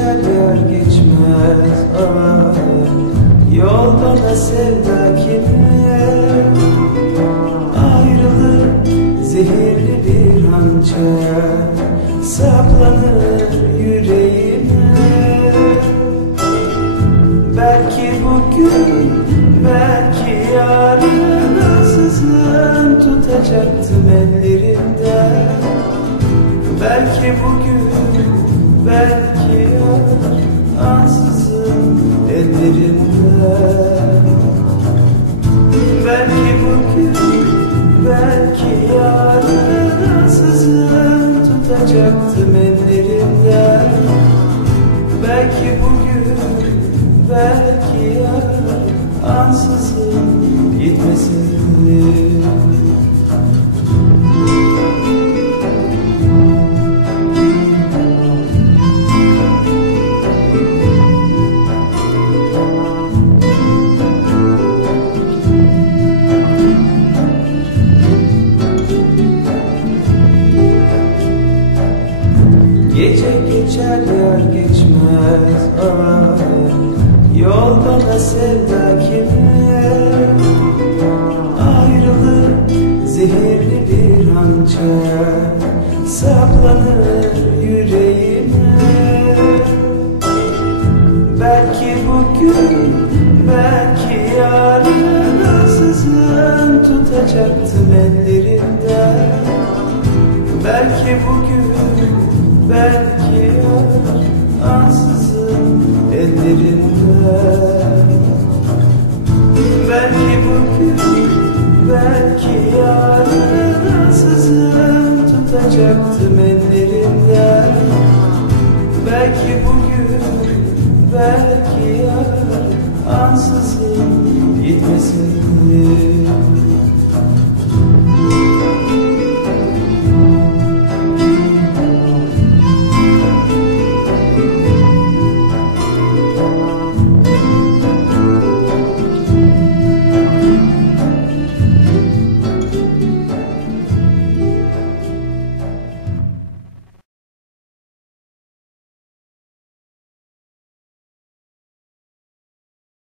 geçer yer geçmez. Ah, Yolda da sevda kime? Ayrılık zehirli bir hançer. Saplanır yüreğime. Belki bugün, belki yarın Ansızın tutacaktım ellerimden Belki bugün, belki Ansızın ellerimden Belki bugün, belki yarın Ansızın tutacaktım ellerimden Belki bugün, belki yarın Ansızın gitmesin Gece geçer yer geçmez. Ah, Yolda da sevda kime Ayrılık zehirli bir hançer. Saplanır yüreğime. Belki bugün, belki yarın Ansızın tutacaktım ellerimden Belki bugün, belki Ansızın ellerinden Belki bugün, belki yarın Ansızın tutacaktım ellerinden. Belki bugün, belki yarın Ansızın gitmesin